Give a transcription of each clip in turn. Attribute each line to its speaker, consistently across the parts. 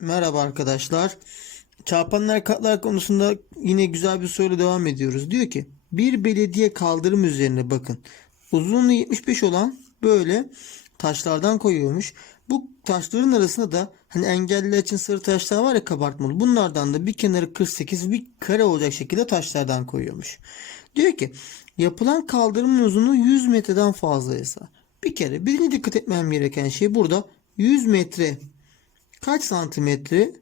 Speaker 1: Merhaba arkadaşlar. Çarpanlar katlar konusunda yine güzel bir soru devam ediyoruz. Diyor ki bir belediye kaldırım üzerine bakın. Uzunluğu 75 olan böyle taşlardan koyuyormuş. Bu taşların arasında da hani engelliler için sarı taşlar var ya kabartmalı. Bunlardan da bir kenarı 48 bir kare olacak şekilde taşlardan koyuyormuş. Diyor ki yapılan kaldırımın uzunluğu 100 metreden fazlaysa. Bir kere birinci dikkat etmem gereken şey burada 100 metre kaç santimetre?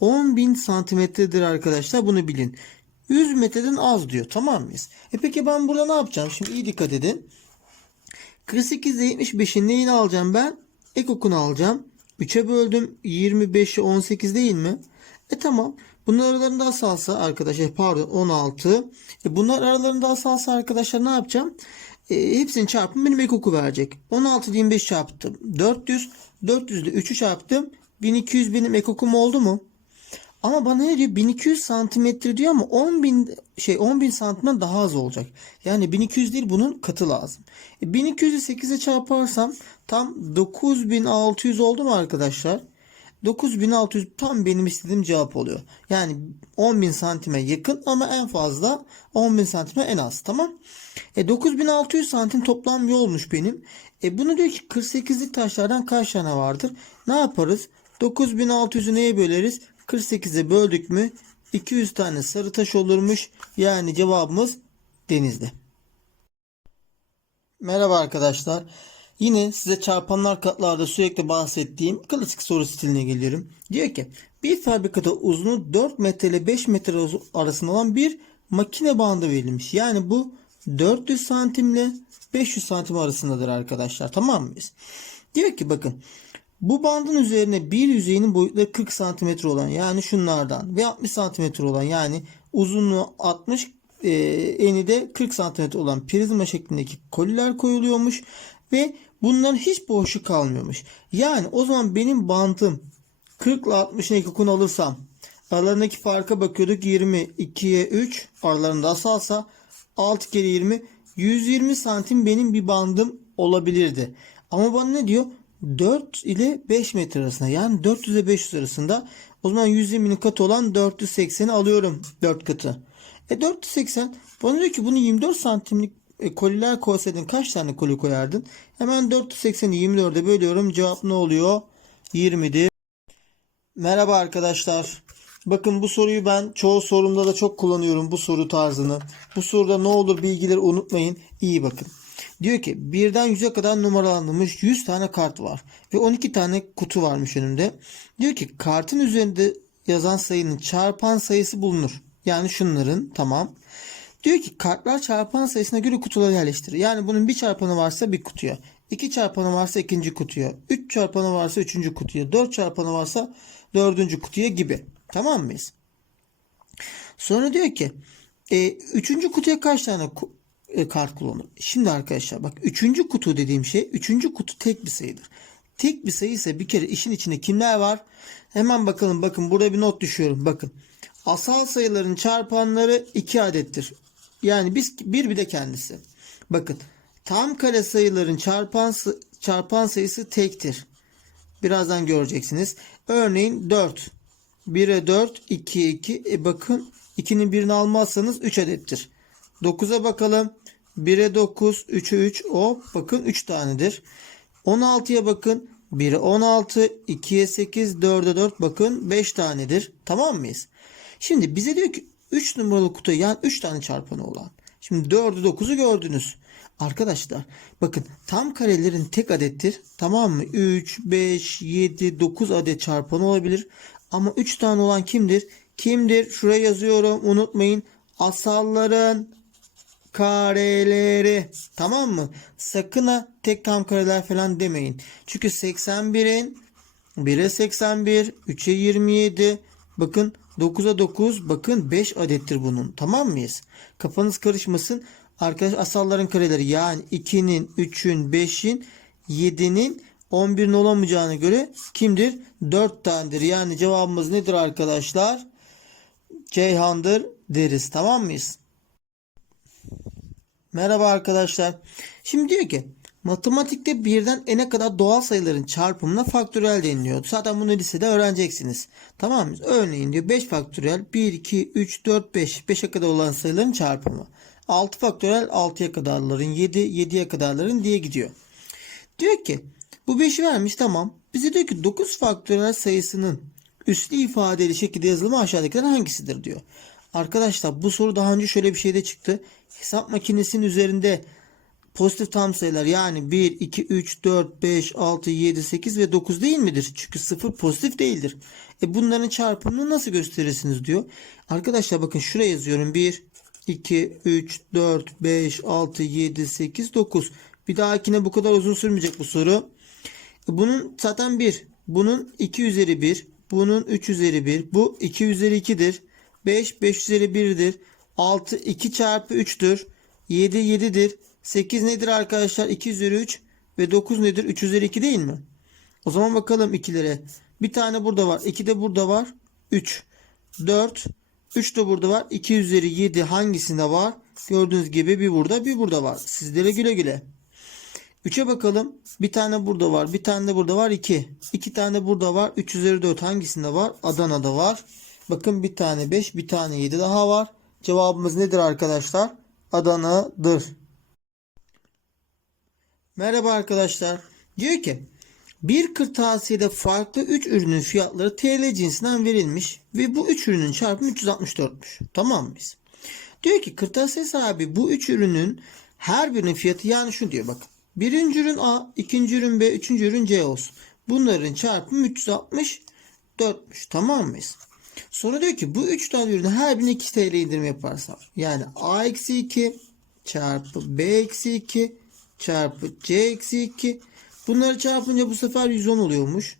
Speaker 1: 10.000 santimetredir arkadaşlar bunu bilin. 100 metreden az diyor tamam mıyız? E peki ben burada ne yapacağım? Şimdi iyi dikkat edin. 48 ile 75'in neyini alacağım ben? Ekokunu alacağım. 3'e böldüm. 25'i 18 değil mi? E tamam. Bunlar aralarında asalsa arkadaşlar pardon 16. E bunlar aralarında asalsa arkadaşlar ne yapacağım? E, hepsini çarpım benim ekoku verecek. 16 ile 25 çarptım. 400. 400 ile 3'ü çarptım. 1200 benim ekokum oldu mu? Ama bana ne diyor? 1200 santimetre diyor ama 10.000 şey 10.000 santimden daha az olacak. Yani 1200 değil bunun katı lazım. E 1200'ü 8'e çarparsam tam 9600 oldu mu arkadaşlar? 9600 tam benim istediğim cevap oluyor. Yani 10.000 santime yakın ama en fazla 10.000 santime en az tamam. E 9600 santim toplam yolmuş benim. E bunu diyor ki 48'lik taşlardan kaç tane vardır? Ne yaparız? 9600'ü neye böleriz? 48'e böldük mü 200 tane sarı taş olurmuş. Yani cevabımız denizde. Merhaba arkadaşlar. Yine size çarpanlar katlarda sürekli bahsettiğim klasik soru stiline geliyorum. Diyor ki bir fabrikada uzunluğu 4 metre ile 5 metre arasında olan bir makine bandı verilmiş. Yani bu 400 santim ile 500 santim arasındadır arkadaşlar. Tamam mıyız? Diyor ki bakın bu bandın üzerine bir yüzeyinin boyutları 40 santimetre olan yani şunlardan ve 60 santimetre olan yani uzunluğu 60 e, eni de 40 santimetre olan prizma şeklindeki koliler koyuluyormuş ve bunların hiç boşluk kalmıyormuş. Yani o zaman benim bandım 40 ile 60'ın ekokunu alırsam aralarındaki farka bakıyorduk 20 2'ye 3 aralarında asalsa 6 kere 20 120 santim benim bir bandım olabilirdi. Ama bana ne diyor? 4 ile 5 metre arasında yani 400 ile 500 arasında o zaman 120'nin katı olan 480'i alıyorum 4 katı. E 480 bana diyor ki bunu 24 santimlik e, koliler koysaydın kaç tane koli koyardın? Hemen 480'i 24'e bölüyorum. Cevap ne oluyor? 20'dir. Merhaba arkadaşlar. Bakın bu soruyu ben çoğu sorumda da çok kullanıyorum bu soru tarzını. Bu soruda ne olur bilgileri unutmayın. İyi bakın. Diyor ki birden 100'e kadar numaralandırılmış 100 tane kart var. Ve 12 tane kutu varmış önümde. Diyor ki kartın üzerinde yazan sayının çarpan sayısı bulunur. Yani şunların tamam. Diyor ki kartlar çarpan sayısına göre kutuları yerleştirir. Yani bunun bir çarpanı varsa bir kutuya. iki çarpanı varsa ikinci kutuya. Üç çarpanı varsa üçüncü kutuya. Dört çarpanı varsa dördüncü kutuya gibi. Tamam mıyız? Sonra diyor ki e, üçüncü kutuya kaç tane e, kart kullanır? Şimdi arkadaşlar bak üçüncü kutu dediğim şey üçüncü kutu tek bir sayıdır. Tek bir sayı ise bir kere işin içinde kimler var? Hemen bakalım bakın burada bir not düşüyorum. Bakın asal sayıların çarpanları 2 adettir. Yani biz bir bir de kendisi. Bakın tam kare sayıların çarpan çarpan sayısı tektir. Birazdan göreceksiniz. Örneğin 4. 1'e 4, 2'ye 2. E bakın 2'nin birini almazsanız 3 adettir. 9'a bakalım. 1'e 9, 3'e 3. Hop bakın 3 tanedir. 16'ya bakın. 1'e 16, 2'ye 8, 4'e 4 bakın 5 tanedir. Tamam mıyız? Şimdi bize diyor ki 3 numaralı kutu yani 3 tane çarpanı olan. Şimdi 4'ü 9'u gördünüz. Arkadaşlar bakın tam karelerin tek adettir. Tamam mı? 3, 5, 7, 9 adet çarpanı olabilir. Ama 3 tane olan kimdir? Kimdir? Şuraya yazıyorum. Unutmayın. Asalların kareleri. Tamam mı? Sakın ha tek tam kareler falan demeyin. Çünkü 81'in 1'e 81, 3'e 27, bakın 9'a 9, bakın 5 adettir bunun. Tamam mıyız? Kafanız karışmasın. Arkadaş asalların kareleri yani 2'nin, 3'ün, 5'in, 7'nin 11'in olamayacağına göre kimdir? 4 tanedir. Yani cevabımız nedir arkadaşlar? Ceyhan'dır deriz. Tamam mıyız? Merhaba arkadaşlar. Şimdi diyor ki Matematikte birden n'e kadar doğal sayıların çarpımına faktöriyel deniliyor. Zaten bunu lisede öğreneceksiniz. Tamam mı? Örneğin diyor 5 faktöriyel 1, 2, 3, 4, 5. 5'e kadar olan sayıların çarpımı. 6 faktöriyel 6'ya kadarların 7, 7'ye kadarların diye gidiyor. Diyor ki bu 5'i vermiş tamam. Bize diyor ki 9 faktöriyel sayısının üslü ifadeli şekilde yazılımı aşağıdakilerden hangisidir diyor. Arkadaşlar bu soru daha önce şöyle bir şeyde çıktı. Hesap makinesinin üzerinde pozitif tam sayılar yani 1, 2, 3, 4, 5, 6, 7, 8 ve 9 değil midir? Çünkü 0 pozitif değildir. E bunların çarpımını nasıl gösterirsiniz diyor. Arkadaşlar bakın şuraya yazıyorum. 1, 2, 3, 4, 5, 6, 7, 8, 9. Bir dahakine bu kadar uzun sürmeyecek bu soru. E Bunun zaten 1. Bunun 2 üzeri 1. Bunun 3 üzeri 1. Bu 2 üzeri 2'dir. 5, 5 üzeri 1'dir. 6, 2 çarpı 3'tür. 7, 7'dir. 8 nedir arkadaşlar? 2 üzeri 3 ve 9 nedir? 3 üzeri 2 değil mi? O zaman bakalım ikilere. Bir tane burada var. 2 de burada var. 3. 4. 3 de burada var. 2 üzeri 7 hangisinde var? Gördüğünüz gibi bir burada bir burada var. Sizlere güle güle. 3'e bakalım. Bir tane burada var. Bir tane de burada var. 2. 2 tane burada var. 3 üzeri 4 hangisinde var? Adana'da var. Bakın bir tane 5 bir tane 7 daha var. Cevabımız nedir arkadaşlar? Adana'dır. Merhaba arkadaşlar. Diyor ki bir kırtasiyede farklı 3 ürünün fiyatları TL cinsinden verilmiş ve bu 3 ürünün çarpımı 364'müş. Tamam mıyız? Diyor ki kırtasiye sahibi bu 3 ürünün her birinin fiyatı yani şu diyor bakın. Birinci ürün A, ikinci ürün B, üçüncü ürün C olsun. Bunların çarpımı 364'müş. Tamam mıyız? Sonra diyor ki bu 3 tane ürünü her birine 2 TL indirim yaparsam. Yani A eksi 2 çarpı B eksi 2 çarpı C eksi 2. Bunları çarpınca bu sefer 110 oluyormuş.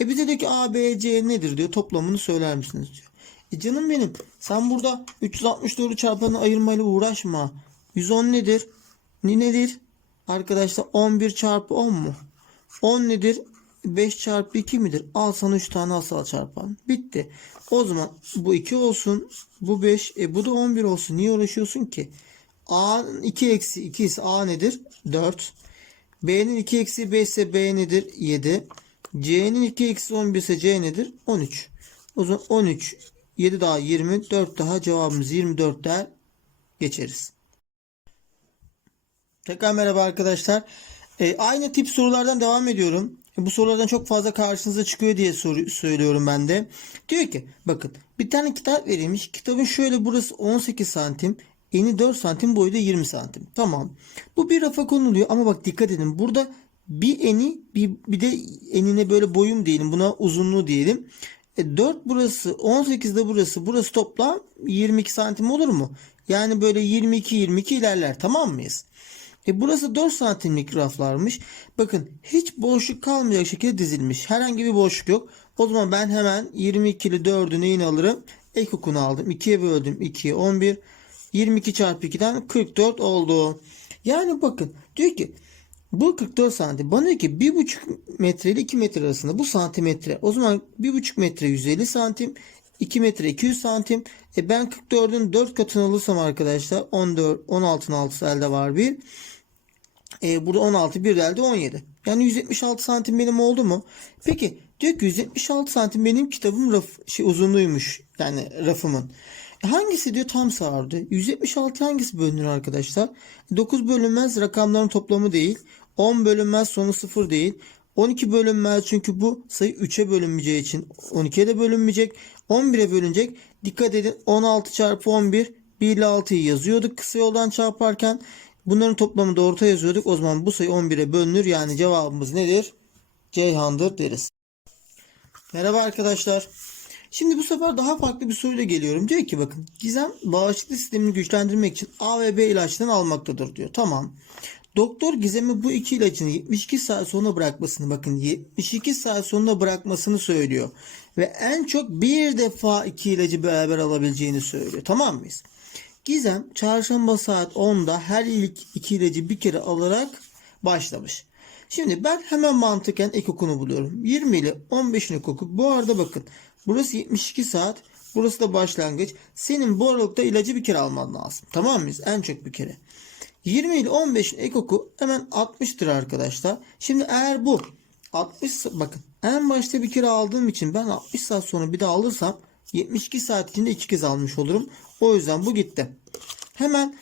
Speaker 1: E bize diyor ki A, B, C nedir diyor. Toplamını söyler misiniz diyor. E canım benim sen burada 364'ü çarpanı ayırmayla uğraşma. 110 nedir? Ne nedir? Arkadaşlar 11 çarpı 10 mu? 10 nedir? 5 çarpı 2 midir? Al sana 3 tane asal çarpan. Bitti. O zaman bu 2 olsun. Bu 5. E bu da 11 olsun. Niye uğraşıyorsun ki? A 2 eksi 2 ise A nedir? 4. B'nin 2 eksi 5 ise B nedir? 7. C'nin 2 eksi 11 ise C nedir? 13. O zaman 13. 7 daha 20. 4 daha cevabımız 24 der. Geçeriz. Tekrar merhaba arkadaşlar. Ee, aynı tip sorulardan devam ediyorum. Bu sorulardan çok fazla karşınıza çıkıyor diye soru, söylüyorum ben de. Diyor ki bakın bir tane kitap verilmiş. Kitabın şöyle burası 18 santim. Eni 4 santim boyu da 20 santim. Tamam. Bu bir rafa konuluyor ama bak dikkat edin. Burada bir eni bir, bir de enine böyle boyum diyelim. Buna uzunluğu diyelim. E 4 burası 18 de burası. Burası toplam 22 santim olur mu? Yani böyle 22-22 ilerler. Tamam mıyız? E burası 4 santimlik raflarmış. Bakın hiç boşluk kalmayacak şekilde dizilmiş. Herhangi bir boşluk yok. O zaman ben hemen 22'li 4'ü neyini alırım? Ek okunu aldım. 2'ye böldüm. 2'ye 11. 22 çarpı 2'den 44 oldu. Yani bakın diyor ki bu 44 santim. Bana diyor ki 1,5 metre ile 2 metre arasında bu santimetre. O zaman 1,5 metre 150 santim. 2 metre 200 santim. E ben 44'ün 4 katını alırsam arkadaşlar 14, 16'ın 6'sı elde var bir. E, burada 16 bir de elde 17. Yani 176 santim benim oldu mu? Peki diyor ki 176 santim benim kitabım raf, şey, uzunluğuymuş. Yani rafımın. E, hangisi diyor tam sağırdı? 176 hangisi bölünür arkadaşlar? 9 bölünmez rakamların toplamı değil. 10 bölünmez sonu 0 değil. 12 bölünmez çünkü bu sayı 3'e bölünmeyeceği için 12'ye de bölünmeyecek. 11'e bölünecek. Dikkat edin 16 çarpı 11 1 ile 6'yı yazıyorduk kısa yoldan çarparken. Bunların toplamını da orta yazıyorduk. O zaman bu sayı 11'e bölünür. Yani cevabımız nedir? Ceyhan'dır deriz. Merhaba arkadaşlar. Şimdi bu sefer daha farklı bir soruyla geliyorum. Diyor ki bakın Gizem bağışıklık sistemini güçlendirmek için A ve B ilaçlarını almaktadır diyor. Tamam. Doktor Gizem'e bu iki ilacını 72 saat sonra bırakmasını bakın 72 saat sonra bırakmasını söylüyor. Ve en çok bir defa iki ilacı beraber alabileceğini söylüyor. Tamam mıyız? Gizem çarşamba saat 10'da her ilk iki ilacı bir kere alarak başlamış. Şimdi ben hemen mantıken ek okunu buluyorum. 20 ile 15'in ek oku. Bu arada bakın burası 72 saat. Burası da başlangıç. Senin bu aralıkta ilacı bir kere alman lazım. Tamam mıyız? En çok bir kere. 20 ile 15'in ekoku hemen 60'tır arkadaşlar. Şimdi eğer bu 60 sa- bakın en başta bir kere aldığım için ben 60 saat sonra bir daha alırsam 72 saat içinde iki kez almış olurum. O yüzden bu gitti. Hemen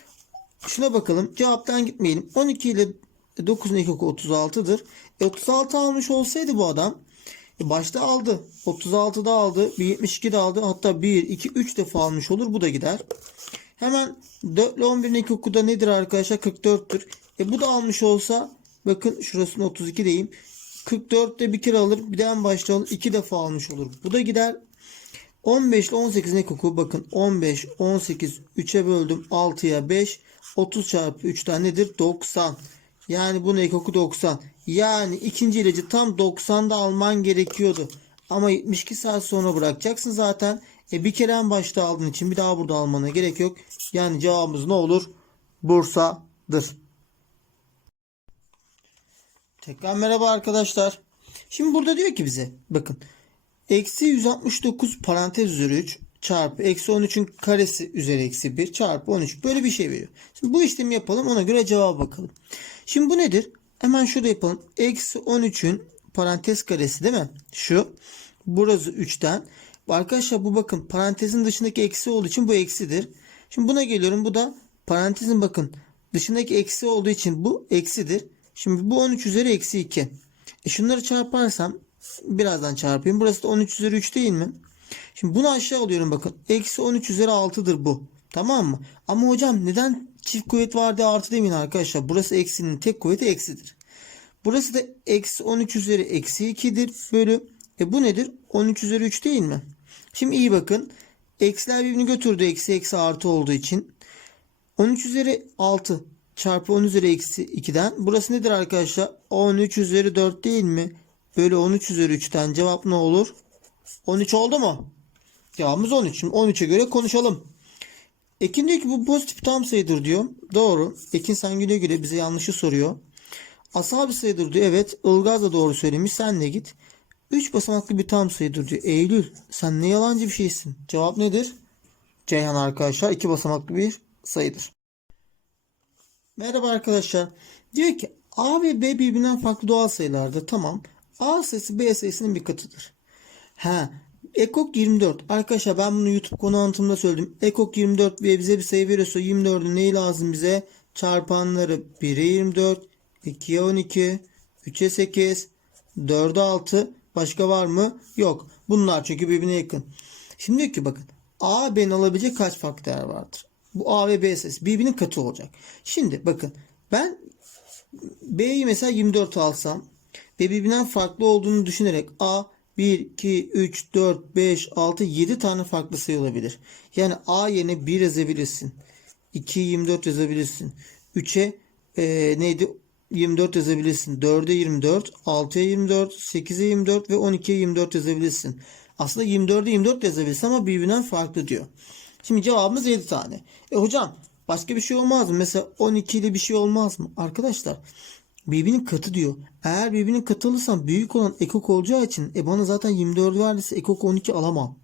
Speaker 1: şuna bakalım. Cevaptan gitmeyelim. 12 ile 9'un ekoku 36'dır. E 36 almış olsaydı bu adam e başta aldı. 36'da aldı. Bir 72 de aldı. Hatta 1, 2, 3 defa almış olur. Bu da gider. Hemen 4 ile 11'in ekoku da nedir arkadaşlar? 44'tür. E bu da almış olsa bakın şurasını 32 diyeyim. 44'te bir kere alır. Bir de en başta alır. 2 defa almış olur. Bu da gider. 15 ile 18'in ekoku bakın 15, 18, 3'e böldüm 6'ya 5, 30 çarpı 3'ten nedir? 90. Yani bunun ekoku 90. Yani ikinci ilacı tam 90'da alman gerekiyordu. Ama 72 saat sonra bırakacaksın zaten. E bir kere en başta aldığın için bir daha burada almana gerek yok. Yani cevabımız ne olur? Bursa'dır. Tekrar merhaba arkadaşlar. Şimdi burada diyor ki bize bakın. Eksi 169 parantez üzeri 3 çarpı eksi 13'ün karesi üzeri eksi 1 çarpı 13 böyle bir şey veriyor. Şimdi bu işlemi yapalım ona göre cevaba bakalım. Şimdi bu nedir? Hemen şurada yapalım. Eksi 13'ün parantez karesi değil mi? Şu. Burası 3'ten. Arkadaşlar bu bakın parantezin dışındaki eksi olduğu için bu eksidir. Şimdi buna geliyorum. Bu da parantezin bakın dışındaki eksi olduğu için bu eksidir. Şimdi bu 13 üzeri eksi 2. E şunları çarparsam birazdan çarpayım. Burası da 13 üzeri 3 değil mi? Şimdi bunu aşağı alıyorum bakın. Eksi 13 üzeri 6'dır bu. Tamam mı? Ama hocam neden çift kuvvet var diye artı demeyin arkadaşlar. Burası eksinin tek kuvveti eksidir. Burası da eksi 13 üzeri eksi 2'dir bölü. E bu nedir? 13 üzeri 3 değil mi? Şimdi iyi bakın. Eksiler birbirini götürdü. Eksi eksi artı olduğu için. 13 üzeri 6 çarpı 10 üzeri eksi 2'den. Burası nedir arkadaşlar? 13 üzeri 4 değil mi? Bölü 13 üzeri 3'ten cevap ne olur? 13 oldu mu? Cevabımız 13. Şimdi 13'e göre konuşalım. Ekin diyor ki bu pozitif tam sayıdır diyor. Doğru. Ekin sen güne göre bize yanlışı soruyor. Asal bir sayıdır diyor. Evet. Ilgaz da doğru söylemiş. Sen de git. 3 basamaklı bir tam sayıdır diyor. Eylül sen ne yalancı bir şeysin. Cevap nedir? Ceyhan arkadaşlar 2 basamaklı bir sayıdır. Merhaba arkadaşlar. Diyor ki A ve B birbirinden farklı doğal sayılardır. Tamam. A sayısı B sayısının bir katıdır. Ha, Ekok 24. Arkadaşlar ben bunu YouTube konu anlatımında söyledim. Ekok 24 ve bize bir sayı veriyorsa 24'ün neyi lazım bize? Çarpanları 1'e 24, 2'ye 12, 3'e 8, 4'e 6. Başka var mı? Yok. Bunlar çünkü birbirine yakın. Şimdi diyor ki bakın. A, B'nin alabilecek kaç farklı değer vardır? Bu A ve B sayısı birbirinin katı olacak. Şimdi bakın ben B'yi mesela 24 alsam ve birbirinden farklı olduğunu düşünerek A 1, 2, 3, 4, 5, 6, 7 tane farklı sayı olabilir. Yani A yerine 1 yazabilirsin. 2'ye 24 yazabilirsin. 3'e e, neydi? 24 yazabilirsin. 4'e 24, 6'ya 24, 8'e 24 ve 12'ye 24 yazabilirsin. Aslında 24'e 24 yazabilirsin ama birbirinden farklı diyor. Şimdi cevabımız 7 tane. E hocam başka bir şey olmaz mı? Mesela 12 ile bir şey olmaz mı? Arkadaşlar birbirinin katı diyor. Eğer birbirinin katı alırsam büyük olan ekok olacağı için e bana zaten 24 verdiyse ekok 12 alamam.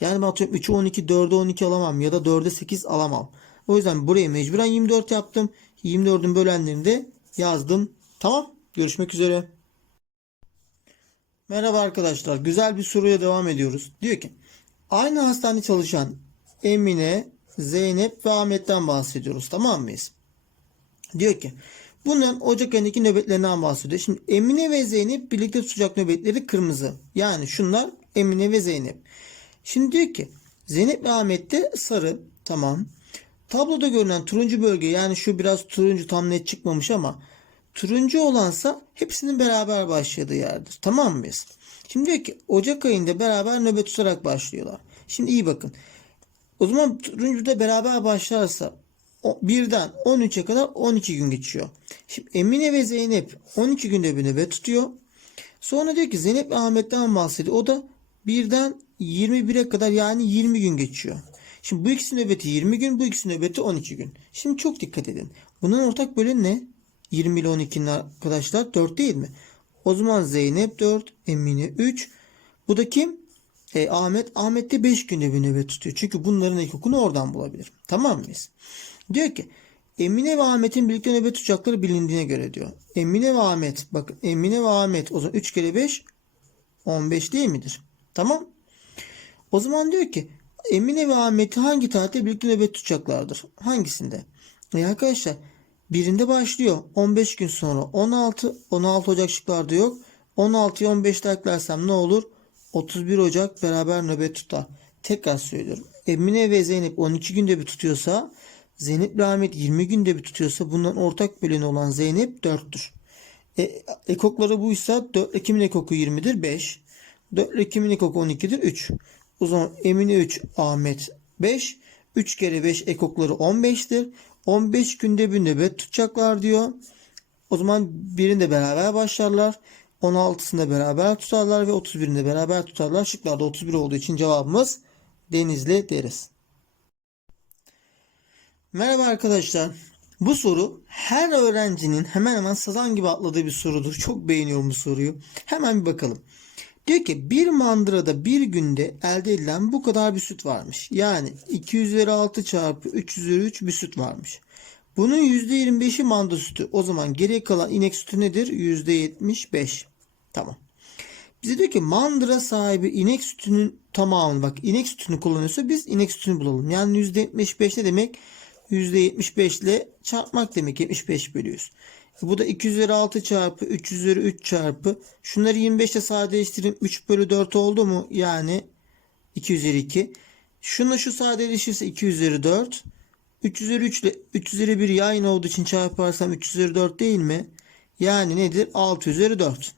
Speaker 1: Yani ben atıyorum 3'e 12 4'e 12 alamam ya da 4'e 8 alamam. O yüzden buraya mecburen 24 yaptım. 24'ün bölenlerini de yazdım. Tamam. Görüşmek üzere. Merhaba arkadaşlar. Güzel bir soruya devam ediyoruz. Diyor ki aynı hastane çalışan Emine, Zeynep ve Ahmet'ten bahsediyoruz. Tamam mıyız? Diyor ki bunların Ocak ayındaki nöbetlerinden bahsediyor. Şimdi Emine ve Zeynep birlikte tutacak nöbetleri kırmızı. Yani şunlar Emine ve Zeynep. Şimdi diyor ki Zeynep ve Ahmet de sarı. Tamam. Tabloda görünen turuncu bölge yani şu biraz turuncu tam net çıkmamış ama turuncu olansa hepsinin beraber başladığı yerdir. Tamam mıyız? Şimdi diyor ki Ocak ayında beraber nöbet tutarak başlıyorlar. Şimdi iyi bakın. O zaman turuncuda beraber başlarsa birden 13'e kadar 12 gün geçiyor. Şimdi Emine ve Zeynep 12 günde bir nöbet tutuyor. Sonra diyor ki Zeynep ve Ahmet'ten bahsediyor. O da birden 21'e kadar yani 20 gün geçiyor. Şimdi bu ikisi nöbeti 20 gün, bu ikisi nöbeti 12 gün. Şimdi çok dikkat edin. Bunun ortak böleni ne? 20 ile 12'nin arkadaşlar 4 değil mi? O zaman Zeynep 4, Emine 3. Bu da kim? E, Ahmet. Ahmet de 5 günde bir nöbet tutuyor. Çünkü bunların ilkokunu oradan bulabilir. Tamam mıyız? Diyor ki Emine ve Ahmet'in birlikte nöbet tutacakları bilindiğine göre diyor. Emine ve Ahmet. Bakın Emine ve Ahmet. O zaman 3 kere 5 15 değil midir? Tamam. O zaman diyor ki Emine ve Ahmet'i hangi tarihte birlikte nöbet tutacaklardır? Hangisinde? E arkadaşlar birinde başlıyor. 15 gün sonra 16. 16 Ocak şıklarda yok. 16'yı 15 eklersem ne olur? 31 Ocak beraber nöbet tutar. Tekrar söylüyorum. Emine ve Zeynep 12 günde bir tutuyorsa Zeynep ile Ahmet 20 günde bir tutuyorsa bundan ortak böleni olan Zeynep 4'tür. E, ekokları buysa 4 ile kimin ekoku 20'dir? 5. 4 ile kimin ekoku 12'dir? 3. O zaman Emine 3, Ahmet 5. 3 kere 5 ekokları 15'tir. 15 günde bir nöbet tutacaklar diyor. O zaman birinde beraber başlarlar. 16'sında beraber tutarlar ve 31'inde beraber tutarlar. Şıklarda 31 olduğu için cevabımız Denizli deriz. Merhaba arkadaşlar. Bu soru her öğrencinin hemen hemen sazan gibi atladığı bir sorudur. Çok beğeniyorum bu soruyu. Hemen bir bakalım. Diyor ki bir mandırada bir günde elde edilen bu kadar bir süt varmış. Yani 2 üzeri 6 çarpı 3 üzeri 3 bir süt varmış. Bunun %25'i manda sütü. O zaman geriye kalan inek sütü nedir? %75. Tamam. Bize diyor ki mandıra sahibi inek sütünün tamamını bak inek sütünü kullanıyorsa biz inek sütünü bulalım. Yani %75 ne demek? %75 ile çarpmak demek 75 bölü 100. E bu da 2 üzeri 6 çarpı 3 üzeri 3 çarpı. Şunları 25 ile sadeleştirin. 3 bölü 4 oldu mu? Yani 2 üzeri 2. Şunu şu sadeleşirse 2 üzeri 4. 3 üzeri 3 ile 3 üzeri 1 yayın olduğu için çarparsam 3 üzeri 4 değil mi? Yani nedir? 6 üzeri 4.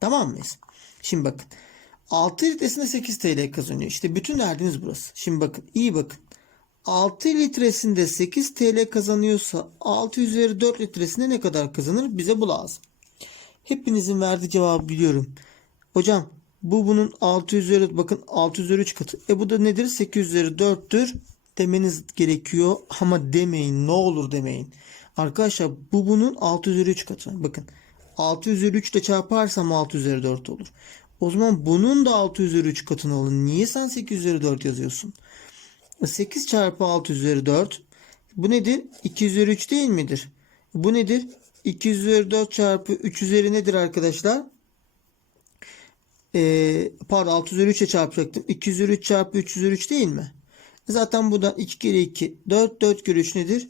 Speaker 1: Tamam mıyız? Şimdi bakın. 6 litresinde 8 TL kazanıyor. İşte bütün derdiniz burası. Şimdi bakın iyi bakın. 6 litresinde 8 TL kazanıyorsa 6 üzeri 4 litresinde ne kadar kazanır? Bize bu lazım. Hepinizin verdiği cevabı biliyorum. Hocam bu bunun 6 üzeri bakın 6 üzeri 3 katı. E bu da nedir? 8 üzeri 4'tür demeniz gerekiyor. Ama demeyin ne olur demeyin. Arkadaşlar bu bunun 6 üzeri 3 katı. Bakın 6 üzeri 3 ile çarparsam 6 üzeri 4 olur. O zaman bunun da 6 üzeri 3 katını alın. Niye sen 8 üzeri 4 yazıyorsun? 8 çarpı 6 üzeri 4. Bu nedir? 2 üzeri 3 değil midir? Bu nedir? 2 üzeri 4 çarpı 3 üzeri nedir arkadaşlar? Ee, pardon 6 üzeri 3'e çarpacaktım. 2 üzeri 3 çarpı 3 üzeri 3 değil mi? Zaten buradan 2 kere 2 4 4 kere 3 nedir?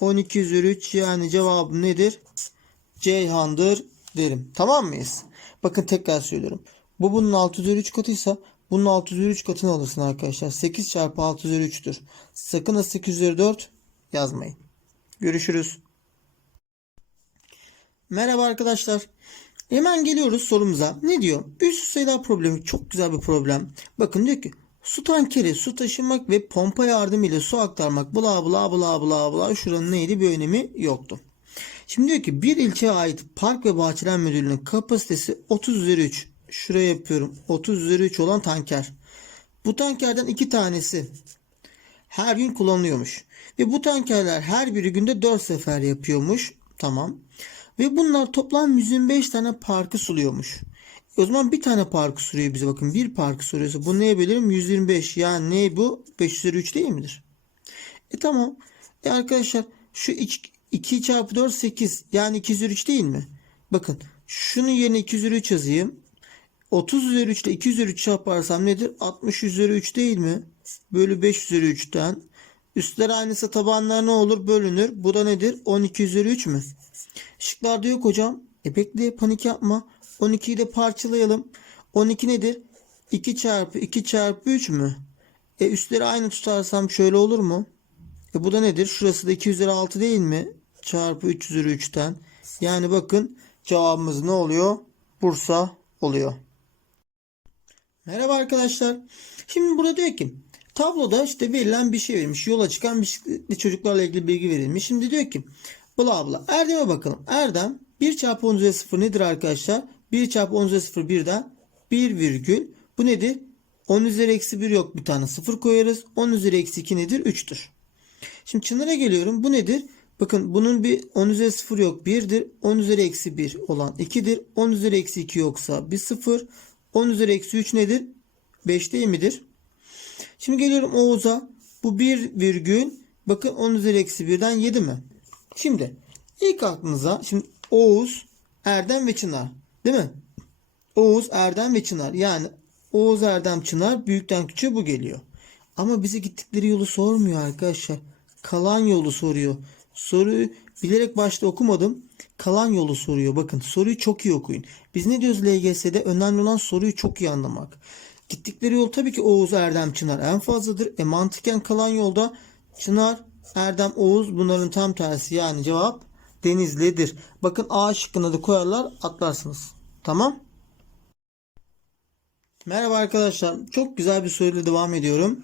Speaker 1: 12 üzeri 3 yani cevabım nedir? Ceyhan'dır derim. Tamam mıyız? Bakın tekrar söylüyorum. Bu bunun 6 üzeri 3 katıysa bunun 6 üzeri 3 katını alırsın arkadaşlar. 8 çarpı 6 üzeri 3'tür. Sakın ha 8 üzeri 4 yazmayın. Görüşürüz. Merhaba arkadaşlar. Hemen geliyoruz sorumuza. Ne diyor? Üst sayılar problemi çok güzel bir problem. Bakın diyor ki su tankeri su taşımak ve pompa yardımıyla su aktarmak bla bla bla bla bla şuranın neydi bir önemi yoktu. Şimdi diyor ki bir ilçeye ait park ve bahçeler müdürlüğünün kapasitesi 30 üzeri 3. Şuraya yapıyorum. 30 üzeri 3 olan tanker. Bu tankerden iki tanesi her gün kullanılıyormuş. Ve bu tankerler her biri günde 4 sefer yapıyormuş. Tamam. Ve bunlar toplam 125 tane parkı suluyormuş. E o zaman bir tane parkı sürüyor bize bakın. Bir parkı sürüyorsa bu neye bölerim? 125. Yani ne bu? 5 üzeri 3 değil midir? E tamam. E arkadaşlar şu 2 çarpı 4 8. Yani 2 üzeri 3 değil mi? Bakın şunun yerine 2 üzeri 3 yazayım. 30 üzeri 3 ile 2 üzeri 3 çarparsam nedir? 60 üzeri 3 değil mi? Bölü 5 üzeri 3'ten. Üstler aynısı tabanlar ne olur? Bölünür. Bu da nedir? 12 üzeri 3 mü? Şıklarda yok hocam. E bekle panik yapma. 12'yi de parçalayalım. 12 nedir? 2 çarpı 2 çarpı 3 mü? E üstleri aynı tutarsam şöyle olur mu? E bu da nedir? Şurası da 2 üzeri 6 değil mi? Çarpı 3 üzeri 3'ten. Yani bakın cevabımız ne oluyor? Bursa oluyor. Merhaba arkadaşlar. Şimdi burada diyor ki tabloda işte verilen bir şey verilmiş. Yola çıkan bisikletli çocuklarla ilgili bilgi verilmiş. Şimdi diyor ki bla bla. Erdem'e bakalım. Erdem 1 çarpı 10 üzeri 0 nedir arkadaşlar? 1 çarpı 10 üzeri 0 birden 1 virgül. Bu nedir? 10 üzeri eksi 1 yok bir tane 0 koyarız. 10 üzeri eksi 2 nedir? 3'tür. Şimdi Çınar'a geliyorum. Bu nedir? Bakın bunun bir 10 üzeri 0 yok 1'dir. 10 üzeri eksi 1 olan 2'dir. 10 üzeri eksi 2 yoksa bir 0. 10 üzeri eksi 3 nedir? 5 değil midir? Şimdi geliyorum Oğuz'a. Bu 1 virgül. Bakın 10 üzeri eksi 1'den 7 mi? Şimdi ilk aklınıza şimdi Oğuz, Erdem ve Çınar. Değil mi? Oğuz, Erdem ve Çınar. Yani Oğuz, Erdem, Çınar büyükten küçüğe bu geliyor. Ama bize gittikleri yolu sormuyor arkadaşlar. Kalan yolu soruyor. Soruyu bilerek başta okumadım. Kalan yolu soruyor. Bakın soruyu çok iyi okuyun. Biz ne diyoruz LGS'de? Önemli olan soruyu çok iyi anlamak. Gittikleri yol tabii ki Oğuz, Erdem, Çınar en fazladır. E mantıken kalan yolda Çınar, Erdem, Oğuz bunların tam tersi. Yani cevap Denizli'dir. Bakın A şıkkına da koyarlar atlarsınız. Tamam. Merhaba arkadaşlar. Çok güzel bir soruyla devam ediyorum.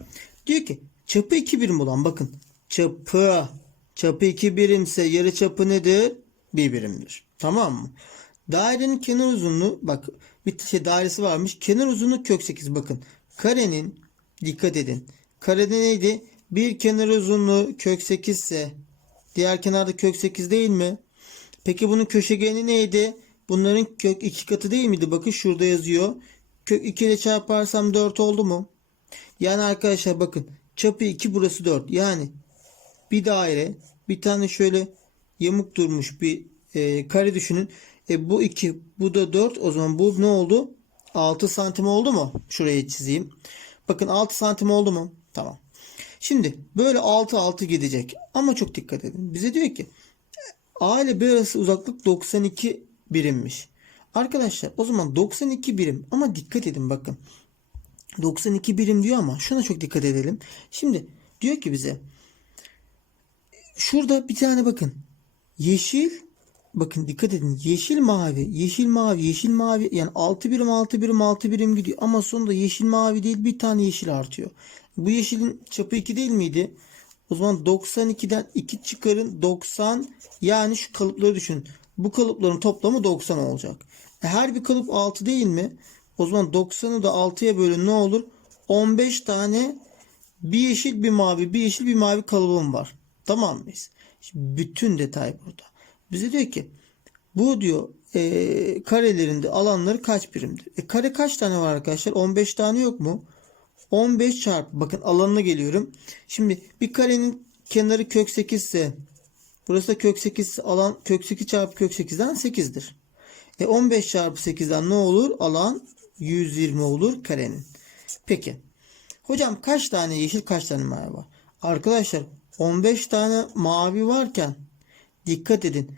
Speaker 1: Diyor ki çapı 2 birim olan bakın çapı çapı 2 birimse yarı çapı nedir? 1 birimdir. Tamam mı? Dairenin kenar uzunluğu bak bir şey dairesi varmış. Kenar uzunluğu kök 8 bakın. Karenin dikkat edin. Karede neydi? Bir kenar uzunluğu kök 8 ise diğer kenarda kök 8 değil mi? Peki bunun köşegeni neydi? Bunların kök 2 katı değil miydi? Bakın şurada yazıyor. Kök 2 ile çarparsam 4 oldu mu? Yani arkadaşlar bakın çapı 2 burası 4. Yani bir daire bir tane şöyle yamuk durmuş bir e, kare düşünün. E, bu 2 bu da 4 o zaman bu ne oldu? 6 santim oldu mu? Şuraya çizeyim. Bakın 6 santim oldu mu? Tamam. Şimdi böyle 6 6 gidecek. Ama çok dikkat edin. Bize diyor ki A ile B arası uzaklık 92 birimmiş. Arkadaşlar o zaman 92 birim ama dikkat edin bakın. 92 birim diyor ama şuna çok dikkat edelim. Şimdi diyor ki bize şurada bir tane bakın. Yeşil bakın dikkat edin. Yeşil mavi, yeşil mavi, yeşil mavi yani 6 birim 6 birim 6 birim gidiyor ama sonunda yeşil mavi değil bir tane yeşil artıyor. Bu yeşilin çapı 2 değil miydi? O zaman 92'den 2 çıkarın 90 yani şu kalıpları düşünün. Bu kalıpların toplamı 90 olacak. E, Her bir kalıp 6 değil mi? O zaman 90'ı da 6'ya bölün ne olur? 15 tane bir yeşil bir mavi bir yeşil bir mavi kalıbım var. Tamam mıyız? Bütün detay burada. Bize diyor ki bu diyor e, karelerinde alanları kaç birimdir? E, kare kaç tane var arkadaşlar? 15 tane yok mu? 15 çarpı bakın alanına geliyorum. Şimdi bir karenin kenarı kök 8 ise burası da kök 8 ise alan kök 8 çarpı kök 8'den 8'dir. E 15 çarpı 8'den ne olur? Alan 120 olur karenin. Peki. Hocam kaç tane yeşil kaç tane mavi var? Arkadaşlar 15 tane mavi varken dikkat edin.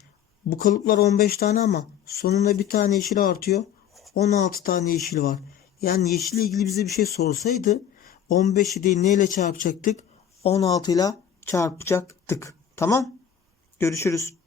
Speaker 1: Bu kalıplar 15 tane ama sonunda bir tane yeşil artıyor. 16 tane yeşil var. Yani yeşille ilgili bize bir şey sorsaydı 15'i değil neyle çarpacaktık? 16 ile çarpacaktık. Tamam? Görüşürüz.